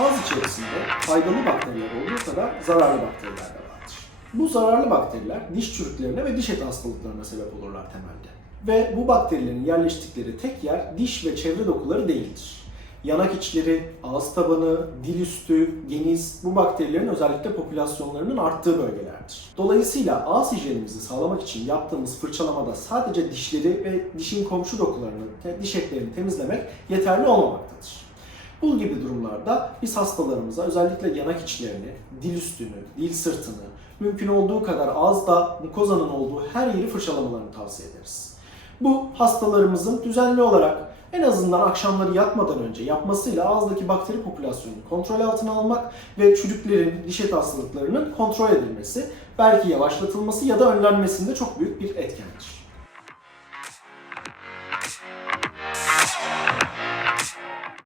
içerisinde faydalı bakteriler olduğu kadar zararlı bakteriler de vardır. Bu zararlı bakteriler diş çürüklerine ve diş eti hastalıklarına sebep olurlar temelde. Ve bu bakterilerin yerleştikleri tek yer diş ve çevre dokuları değildir. Yanak içleri, ağız tabanı, dil üstü, geniz bu bakterilerin özellikle popülasyonlarının arttığı bölgelerdir. Dolayısıyla ağız hijyenimizi sağlamak için yaptığımız fırçalamada sadece dişleri ve dişin komşu dokularını, diş etlerini temizlemek yeterli olmamaktadır. Bu gibi durumlarda biz hastalarımıza özellikle yanak içlerini, dil üstünü, dil sırtını, mümkün olduğu kadar ağızda mukozanın olduğu her yeri fırçalamalarını tavsiye ederiz. Bu hastalarımızın düzenli olarak en azından akşamları yatmadan önce yapmasıyla ağızdaki bakteri popülasyonunu kontrol altına almak ve çürüklerin, diş et hastalıklarının kontrol edilmesi, belki yavaşlatılması ya da önlenmesinde çok büyük bir etkendir.